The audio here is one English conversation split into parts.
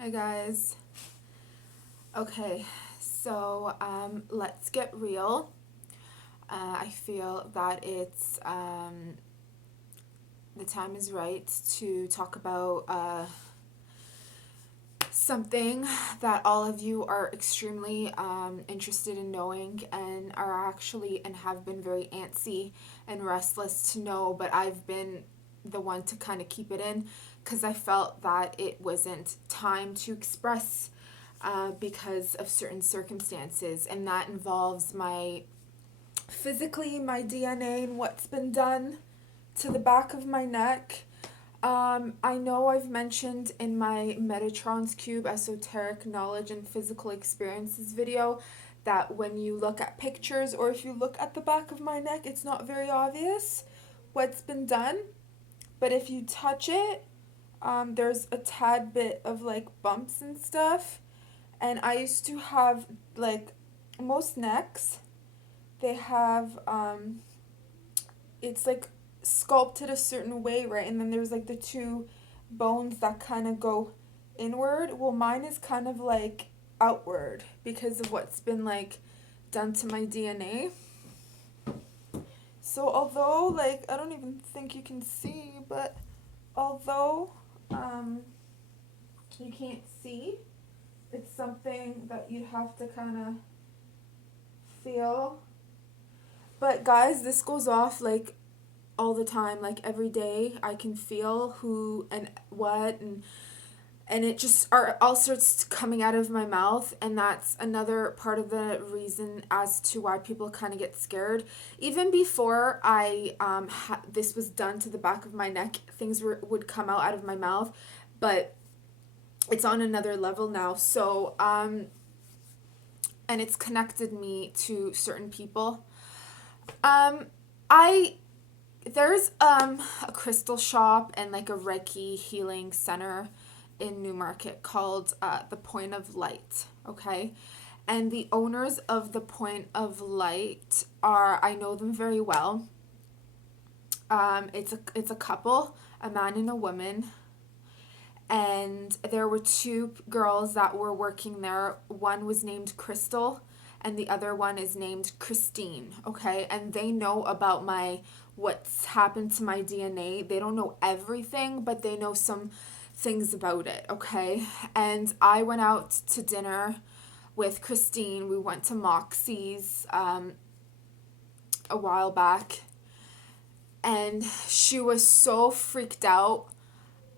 Hi guys. Okay, so let's get real. I feel that the time is right to talk about something that all of you are extremely interested in knowing and are actually and have been very antsy and restless to know, but I've been the one to kind of keep it in because I felt that it wasn't time to express because of certain circumstances, and that involves my DNA and what's been done to the back of my neck. I know I've mentioned in my Metatron's Cube esoteric knowledge and physical experiences video that when you look at pictures or if you look at the back of my neck, it's not very obvious what's been done. But if you touch it, there's a tad bit of like bumps and stuff. And I used to have like most necks, they have it's like sculpted a certain way, right? And then there's like the two bones that kind of go inward. Well, mine is kind of like outward because of what's been like done to my DNA. So although like I don't even think you can see, but although you can't see, it's something that you'd have to kind of feel. But guys, this goes off like all the time, like every day. I can feel who and what, and it just are all sorts coming out of my mouth, and that's another part of the reason as to why people kind of get scared. Even before this was done to the back of my neck, things would come out of my mouth, but it's on another level now. So and it's connected me to certain people. I There's a crystal shop and like a Reiki healing center in Newmarket called the Point of Light, okay? And the owners of the Point of Light I know them very well. It's a couple, a man and a woman, and there were two girls that were working there. One was named Crystal and the other one is named Christine, okay? And they know about what's happened to my DNA. They don't know everything, but they know some things about it, okay? And I went out to dinner with Christine. We went to Moxie's a while back, and she was so freaked out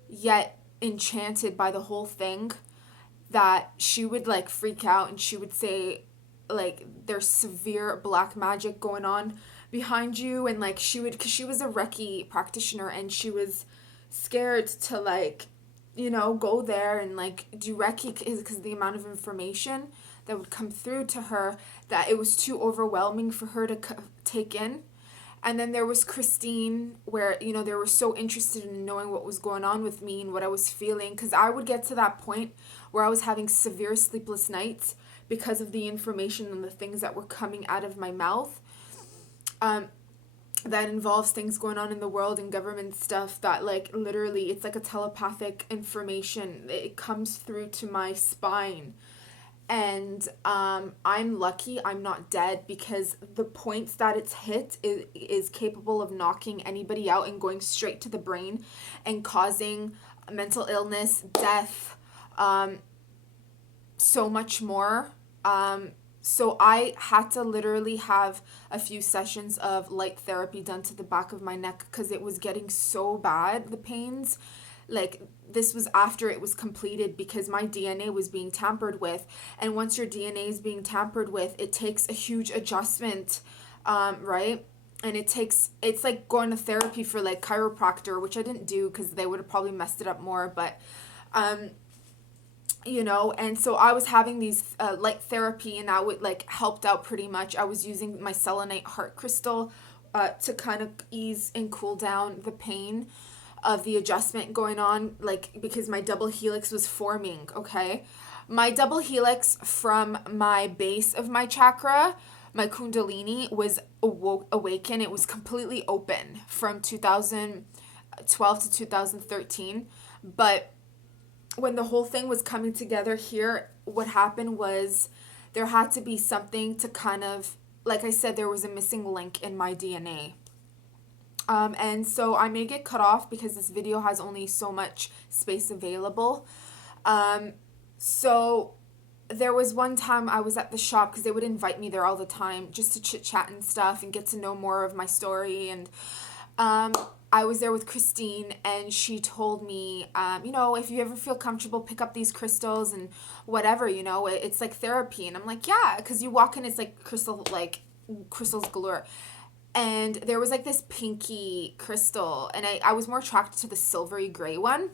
yet enchanted by the whole thing that she would like freak out and she would say like there's severe black magic going on behind you, and like she would, because she was a Reiki practitioner and she was scared to like go there and like do Reiki because the amount of information that would come through to her, that it was too overwhelming for her to take in. And then there was Christine, where, they were so interested in knowing what was going on with me and what I was feeling. Because I would get to that point where I was having severe sleepless nights because of the information and the things that were coming out of my mouth. That involves things going on in the world and government stuff that, like, literally, it's like a telepathic information. It comes through to my spine. And I'm lucky I'm not dead, because the points that it's hit is capable of knocking anybody out and going straight to the brain and causing mental illness, death, so much more. So I had to literally have a few sessions of light therapy done to the back of my neck because it was getting so bad, the pains. Like, this was after it was completed because my DNA was being tampered with. And once your DNA is being tampered with, it takes a huge adjustment, right? And it's like going to therapy for like chiropractor, which I didn't do because they would have probably messed it up more. But, and so I was having these light therapy, and that would like helped out pretty much. I was using my selenite heart crystal to kind of ease and cool down the pain of the adjustment going on, like, because my double helix was forming, okay? My double helix from my base of my chakra, my kundalini, was awakened. It was completely open from 2012 to 2013, but when the whole thing was coming together here, what happened was there had to be something to kind of, like I said, there was a missing link in my DNA. And so I may get cut off because this video has only so much space available. So there was one time I was at the shop because they would invite me there all the time just to chit chat and stuff and get to know more of my story. And I was there with Christine, and she told me, if you ever feel comfortable, pick up these crystals and whatever, it's like therapy. And I'm like, yeah, because you walk in, it's like crystals galore. And there was like this pinky crystal, and I was more attracted to the silvery gray one.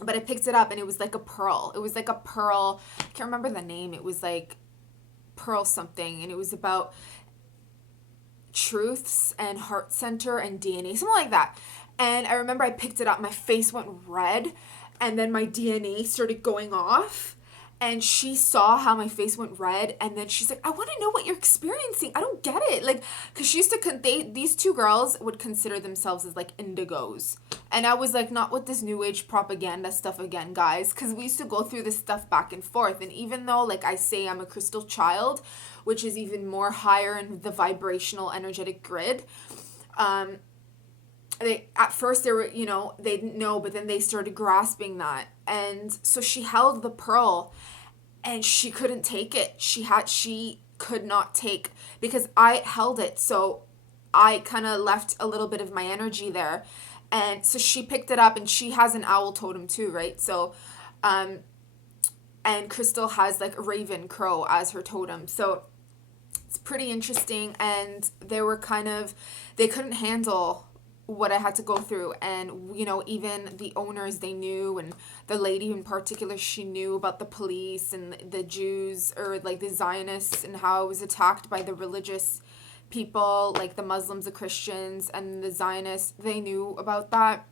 But I picked it up, and it was like a pearl. It was like a pearl. I can't remember the name. It was like pearl something, and it was about truths and heart center and DNA, something like that. And I remember I picked it up. My face went red, and then my DNA started going off. And she saw how my face went red, and then she's like, I want to know what you're experiencing. I don't get it. Like, because she used to, these two girls would consider themselves as like indigos. And I was like, not with this new age propaganda stuff again, guys. Because we used to go through this stuff back and forth. And even though, like I say, I'm a crystal child, which is even more higher in the vibrational energetic grid, at first they were, they didn't know, but then they started grasping that. And so she held the pearl, and she couldn't take it. She could not take, because I held it. So I kind of left a little bit of my energy there. And so she picked it up, and she has an owl totem too, right? So, and Crystal has like a raven crow as her totem. So it's pretty interesting. And they couldn't handle what I had to go through. And, even the owners, they knew, and the lady in particular, she knew about the police and the Jews, or like the Zionists, and how it was attacked by the religious people, like the Muslims, the Christians, and the Zionists. They knew about that.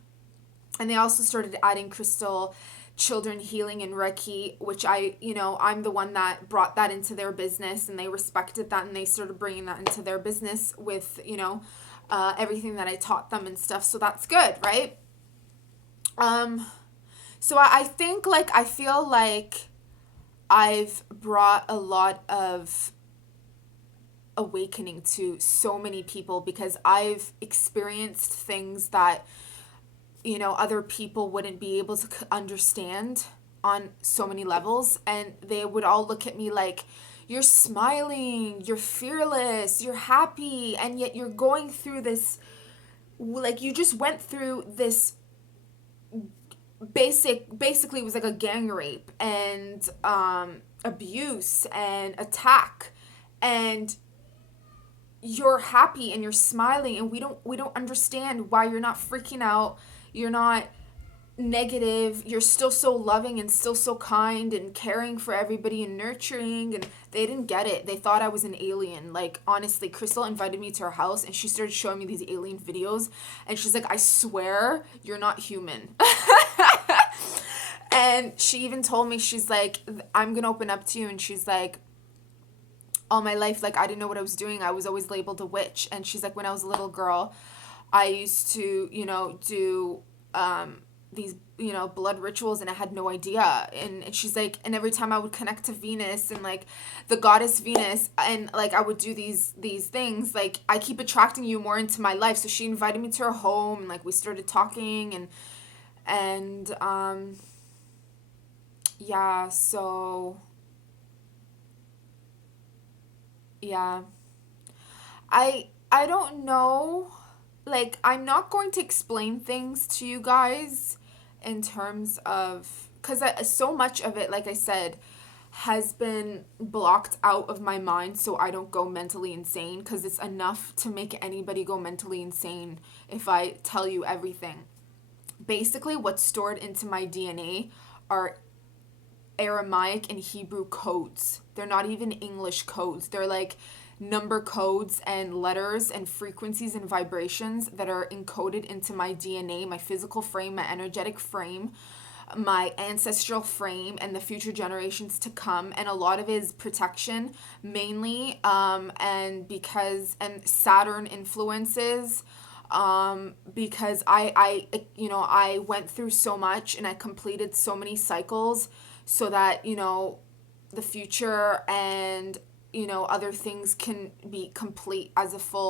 And they also started adding crystal children healing and Reiki, which I'm the one that brought that into their business, and they respected that, and they started bringing that into their business with, everything that I taught them and stuff. So that's good, right? So I think, like, I feel like I've brought a lot of awakening to so many people, because I've experienced things that, other people wouldn't be able to understand on so many levels. And they would all look at me like, you're smiling, you're fearless, you're happy, and yet you're going through this, like, you just went through this basically it was like a gang rape and abuse and attack, and you're happy and you're smiling, and we don't understand why you're not freaking out, you're not negative, you're still so loving and still so kind and caring for everybody and nurturing. And they didn't get it. They thought I was an alien. Like, honestly, Crystal invited me to her house, and she started showing me these alien videos, and she's like, I swear you're not human. And she even told me, she's like, I'm gonna open up to you. And she's like, all my life, like, I didn't know what I was doing. I was always labeled a witch. And she's like, when I was a little girl, I used to, do these, blood rituals, and I had no idea. And she's like, and every time I would connect to Venus and like the goddess Venus, and like I would do these things, like, I keep attracting you more into my life. So she invited me to her home, and like we started talking, and yeah, so yeah. I don't know, like, I'm not going to explain things to you guys in terms of, because so much of it, like I said, has been blocked out of my mind so I don't go mentally insane, because it's enough to make anybody go mentally insane if I tell you everything. Basically, what's stored into my DNA are Aramaic and Hebrew codes. They're not even English codes. They're like number codes and letters and frequencies and vibrations that are encoded into my DNA, my physical frame, my energetic frame, my ancestral frame, and the future generations to come. And a lot of it is protection, mainly, and Saturn influences, because I went through so much and I completed so many cycles so that, the future and, other things can be complete as a full